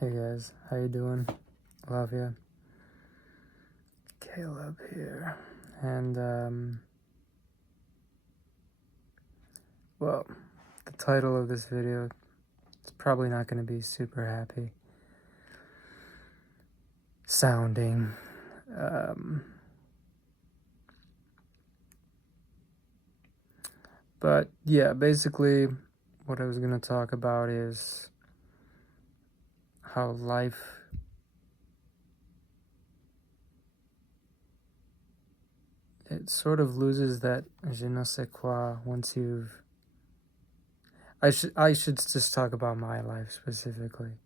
Hey guys, how you doing? Love ya. Caleb here. And well, the title of this video is probably not going to be super happy sounding. But yeah, basically what I was going to talk about is how life it sort of loses that je ne sais quoi once you've I should just talk about my life specifically.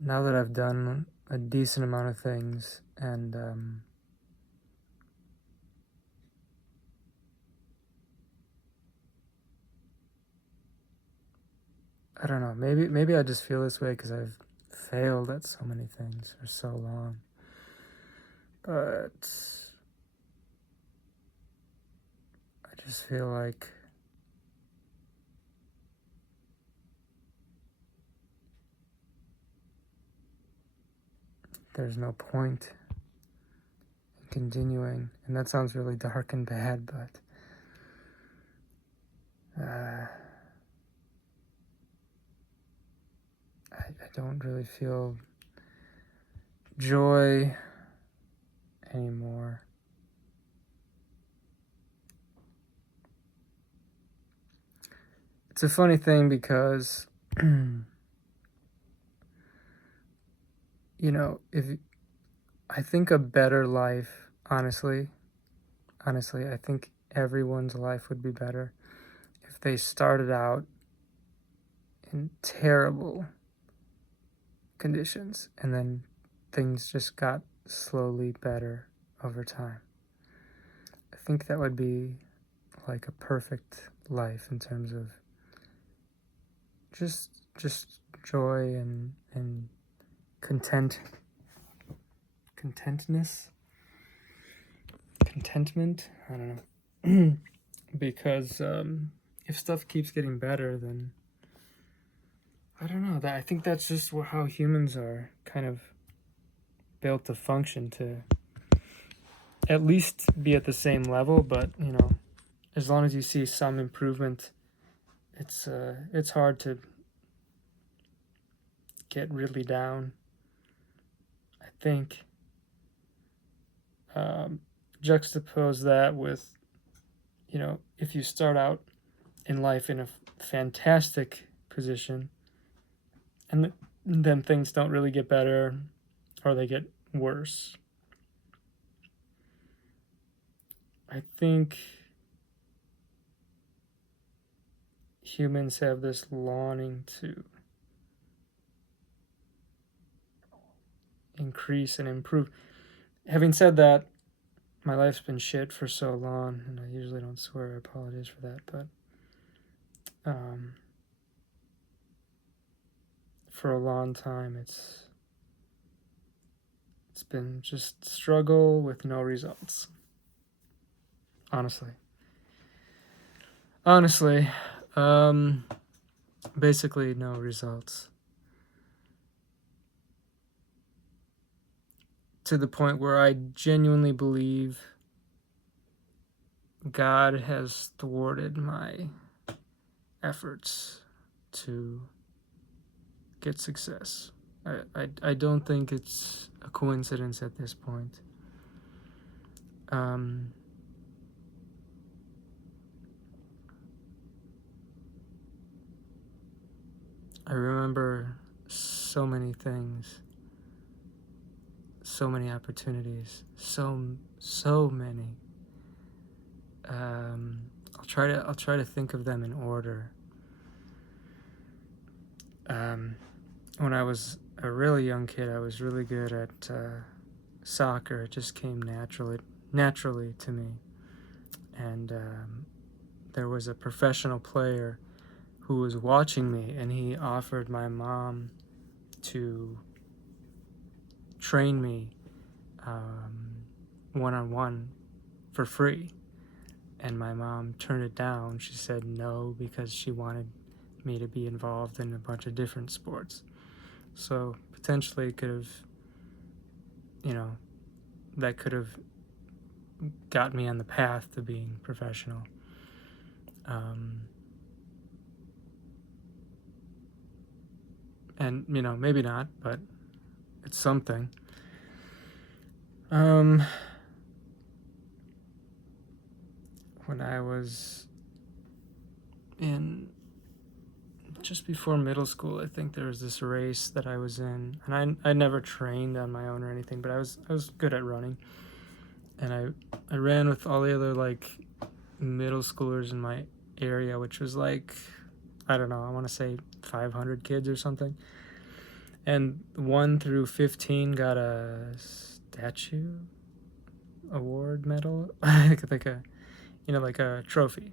Now that I've done a decent amount of things and I don't know, maybe I just feel this way because I've failed at so many things for so long. But I just feel like there's no point in continuing. And that sounds really dark and bad, but I don't really feel joy anymore. It's a funny thing because if I think a better life, honestly, I think everyone's life would be better if they started out in terrible conditions and then things just got slowly better over time. I think that would be like a perfect life in terms of just joy and contentment, I don't know. Because if stuff keeps getting better, then I don't know, that I think that's just how humans are kind of built to function, to at least be at the same level. But as long as you see some improvement, it's hard to get really down, I think. Juxtapose that with if you start out in life in a fantastic position and then things don't really get better or they get worse. I think humans have this longing to increase and improve. Having said that, my life's been shit for so long, and I usually don't swear. I apologize for that, but for a long time it's been just struggle with no results. Honestly, basically no results, to the point where I genuinely believe God has thwarted my efforts to get success. I don't think it's a coincidence at this point. I remember so many things, so many opportunities, so many. I'll try to think of them in order. When I was a really young kid, I was really good at soccer. It just came naturally to me. And there was a professional player who was watching me, and he offered my mom to train me one-on-one for free. And my mom turned it down. She said no because she wanted me to be involved in a bunch of different sports. So potentially it could have, that could have got me on the path to being professional. And, maybe not, but it's something. When I was in just before middle school, I think there was this race that I was in, and I never trained on my own or anything, but I was good at running, and I ran with all the other like middle schoolers in my area, which was like, I don't know, I want to say 500 kids or something, and 1 through 15 got a statue award medal, like a trophy,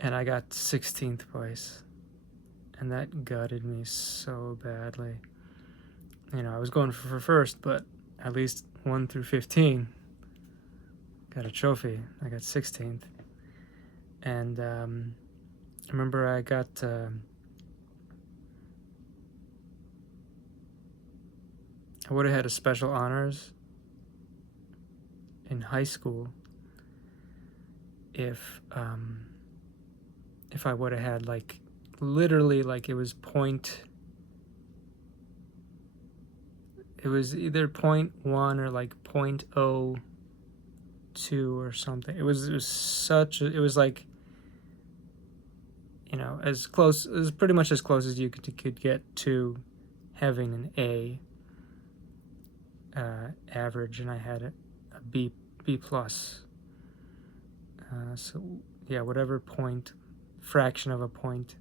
and I got 16th place. And that gutted me so badly. I was going for first, but at least 1 through 15 got a trophy. I got 16th. And I remember I got... I would have had a special honors in high school if I would have had literally it was either 0.1 or 0.02 or something. It was pretty much as close as you could get to having an A average, and I had a B plus. So yeah, whatever fraction of a point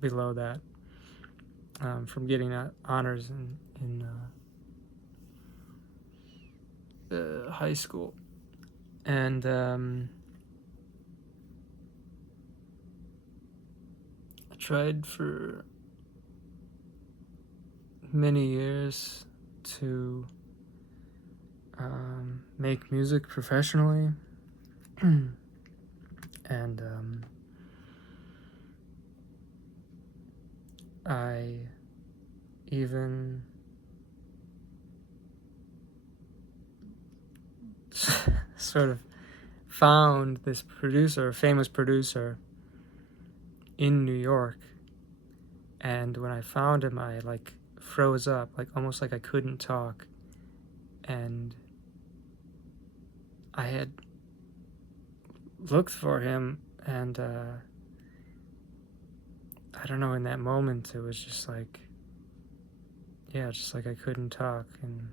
below that, from getting honors in high school. And I tried for many years to make music professionally, and I even sort of found this famous producer in New York, and when I found him, I froze up, almost like I couldn't talk, and I had looked for him, and I don't know, in that moment it was just I couldn't talk, and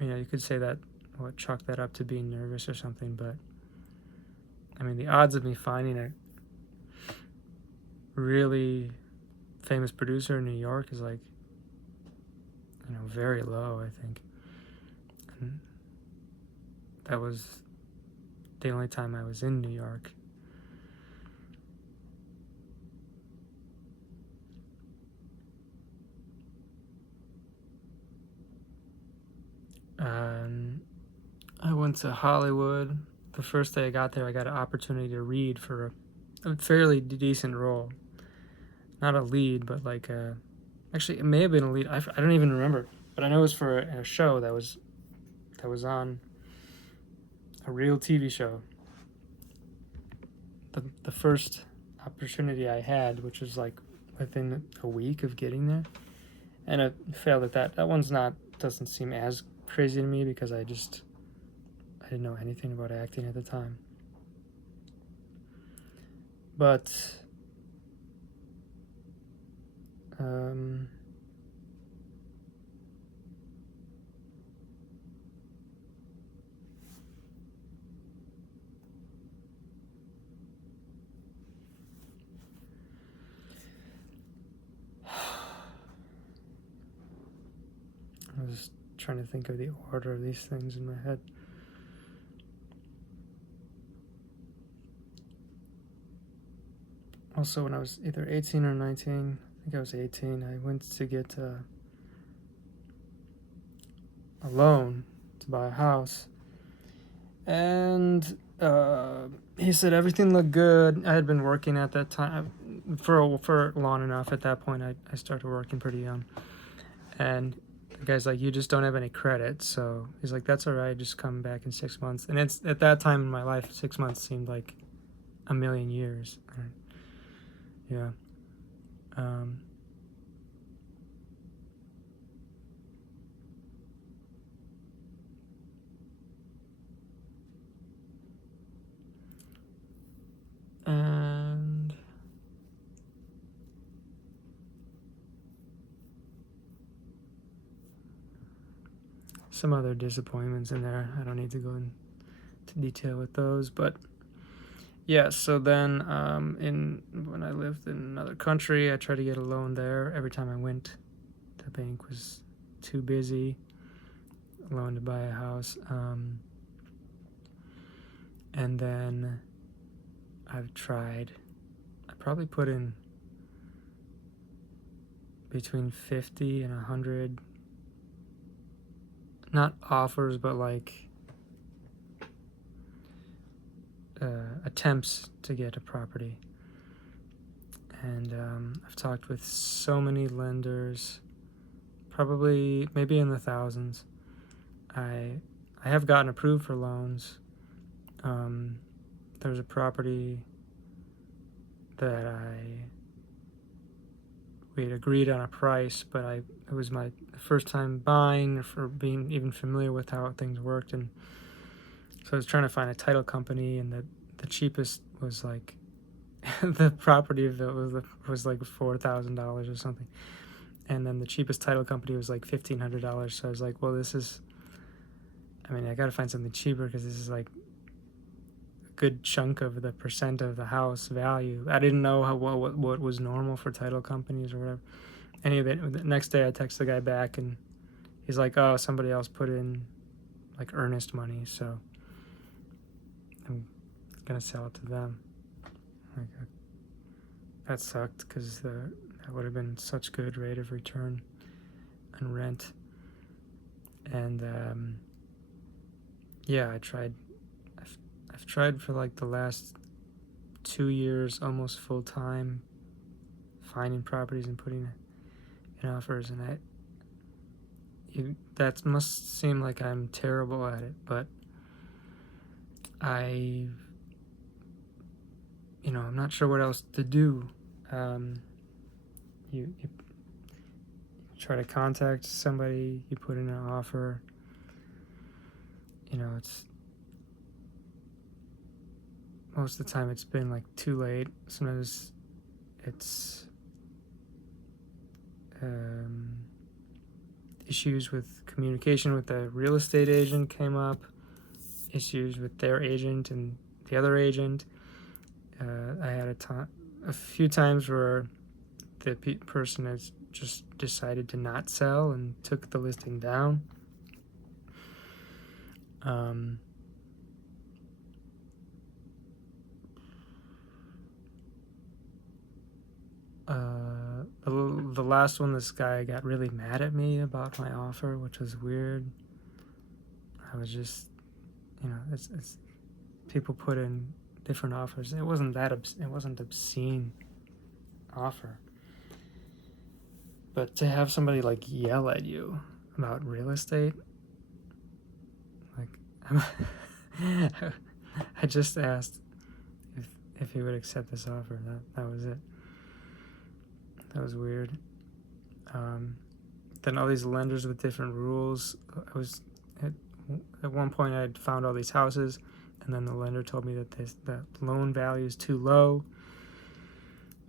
you could say that, chalk that up to being nervous or something, but I mean, the odds of me finding a really famous producer in New York is very low, I think. And that was the only time I was in New York. I went to Hollywood. The first day I got there, I got an opportunity to read for a fairly decent role. Not a lead, but actually, it may have been a lead. I don't even remember, but I know it was for a show that was on a real TV show. The first opportunity I had, which was within a week of getting there, and I failed at that. That one's doesn't seem as crazy to me because I didn't know anything about acting at the time. But I was trying to think of the order of these things in my head. Also, when I was either 18 or 19, I think I was 18, I went to get a loan to buy a house. And he said everything looked good. I had been working at that time for long enough. At that point, I started working pretty young. And the guy's like, you just don't have any credit. So he's like, that's all right. Just come back in 6 months. And it's at that time in my life, 6 months seemed like a million years. Yeah. Um, and some other disappointments in there. I don't need to go into detail with those, but yeah. So then, when I lived in another country, I tried to get a loan there. Every time I went, the bank was too busy. A loan to buy a house, and then I've tried. I probably put in between 50 and 100, not offers, but like attempts to get a property. And I've talked with so many lenders, probably maybe in the thousands. I have gotten approved for loans. There was a property that we had agreed on a price, but it was my first time buying, for being even familiar with how things worked, and so I was trying to find a title company, and the cheapest was like the property that was like $4,000 or something, and then the cheapest title company was like $1,500. So I was like, well, I got to find something cheaper because this is like a good chunk of the percent of the house value. I didn't know what was normal for title companies or whatever. Anyway, the next day I text the guy back, and he's like, oh, somebody else put in like earnest money, so I'm gonna sell it to them. Like, that sucked because that would have been such good rate of return on rent. And yeah, I've tried for like the last 2 years, almost full time, finding properties and putting in offers, and that must seem like I'm terrible at it, but I'm not sure what else to do. You try to contact somebody, you put in an offer. It's most of the time it's been like too late. Sometimes it's issues with communication with the real estate agent came up, issues with their agent and the other agent. I had a few times where the person has just decided to not sell and took the listing down. The last one, this guy got really mad at me about my offer, which was weird. I was just, it's people put in different offers. It wasn't obscene offer, but to have somebody like yell at you about real estate, like I just asked if he would accept this offer. That was it. That was weird. Then all these lenders with different rules. I was at one point I had found all these houses, and then the lender told me that that loan value is too low,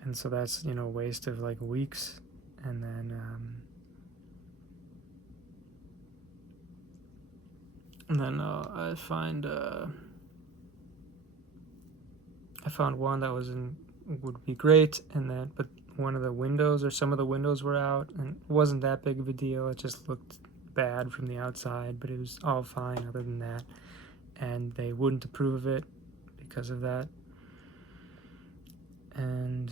and so that's a waste of like weeks. And then I found one that would be great, but one of the windows or some of the windows were out, and it wasn't that big of a deal. It just looked bad from the outside, but it was all fine other than that, and they wouldn't approve of it because of that. And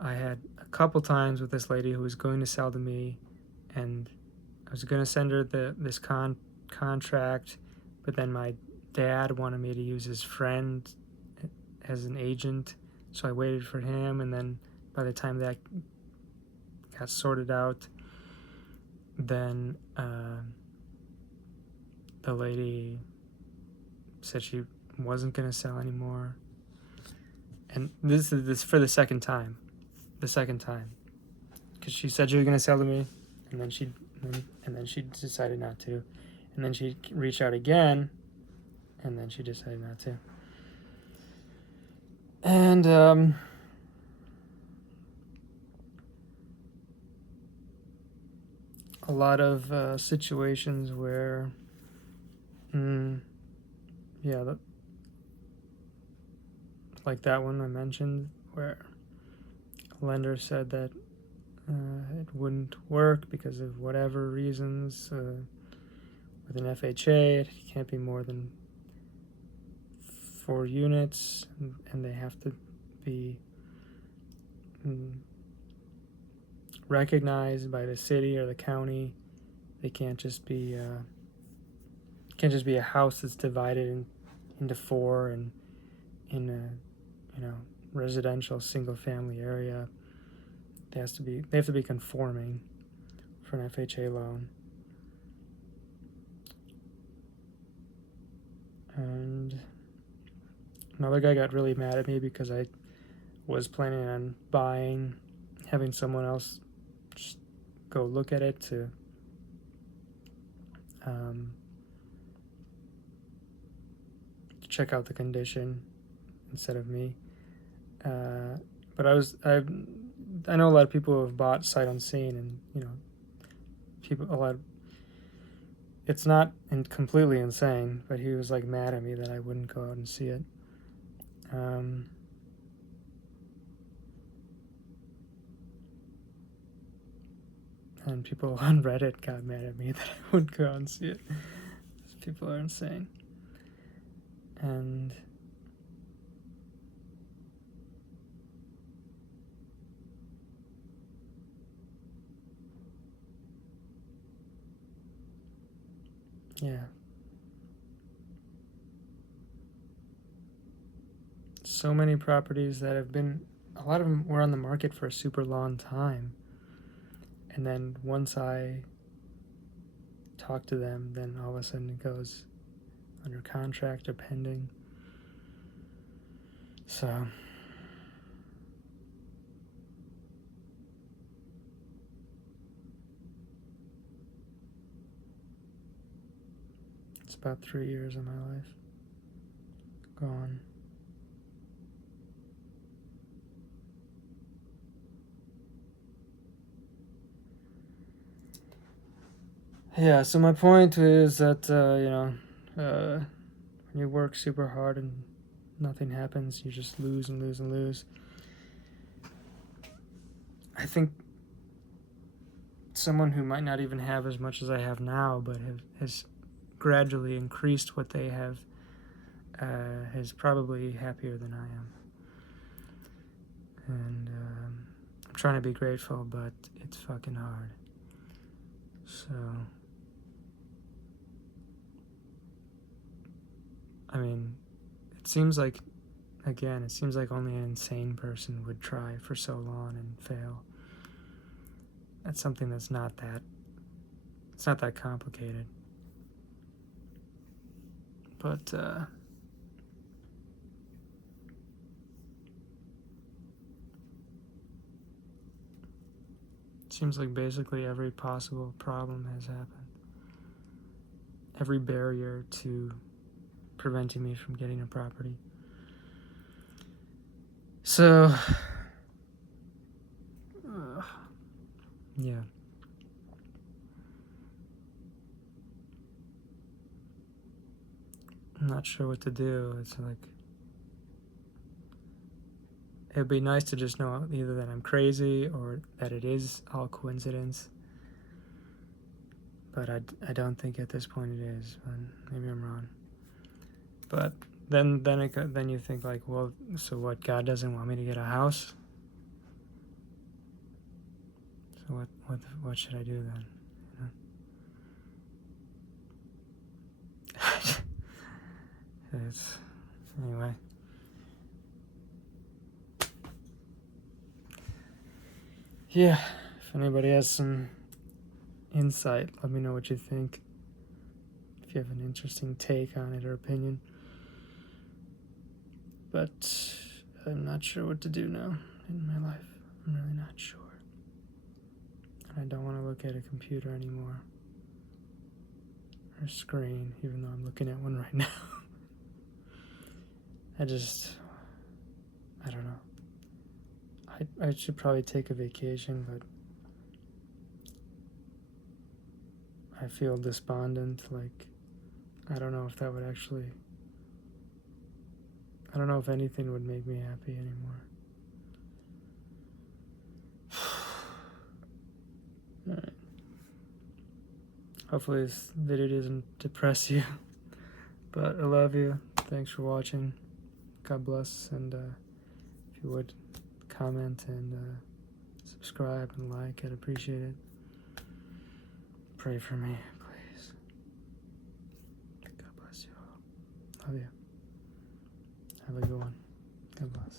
I had a couple times with this lady who was going to sell to me, and I was going to send her this contract, but then my dad wanted me to use his friend as an agent, so I waited for him, and then by the time that got sorted out, then the lady said she wasn't going to sell anymore. And this is for the second time, because she said she was going to sell to me, and then she decided not to, and then she reached out again, and then she decided not to. And a lot of situations where like that one I mentioned, where a lender said that it wouldn't work because of whatever reasons. With an FHA, it can't be more than 4 units, and they have to be recognized by the city or the county. They can't just be a house that's divided into 4 and in a residential single family area. They have to be conforming for an FHA loan. And another guy got really mad at me because I was planning on having someone else just go look at it to check out the condition instead of me. But I know a lot of people who have bought sight unseen, and it's not completely insane, but he was like mad at me that I wouldn't go out and see it. And people on Reddit got mad at me that I wouldn't go out and see it. People are insane. And yeah. So many properties that have been, a lot of them were on the market for a super long time. And then once I talk to them, then all of a sudden it goes under contract or pending. So it's about 3 years of my life gone. Yeah, so my point is that, when you work super hard and nothing happens, you just lose and lose and lose. I think someone who might not even have as much as I have now, but has gradually increased what they have, is probably happier than I am. And I'm trying to be grateful, but it's fucking hard. So, I mean, it seems like only an insane person would try for so long and fail. That's something it's not that complicated. But, it seems like basically every possible problem has happened. Every barrier to preventing me from getting a property. So, yeah. I'm not sure what to do. It's like, it'd be nice to just know either that I'm crazy or that it is all coincidence. But I don't think at this point it is. Maybe I'm wrong. But then you think like, well, so what? God doesn't want me to get a house? So what should I do then? It's anyway. Yeah, if anybody has some insight, let me know what you think. If you have an interesting take on it or opinion. But I'm not sure what to do now in my life. I'm really not sure. And I don't want to look at a computer anymore. Or a screen, even though I'm looking at one right now. I don't know. I should probably take a vacation, but I feel despondent. Like, I don't know if that would actually... I don't know if anything would make me happy anymore. Alright. Hopefully this video doesn't depress you. But I love you. Thanks for watching. God bless. And if you would, comment and subscribe and like. I'd appreciate it. Pray for me, please. God bless you all. Love you. Have a good one. God bless.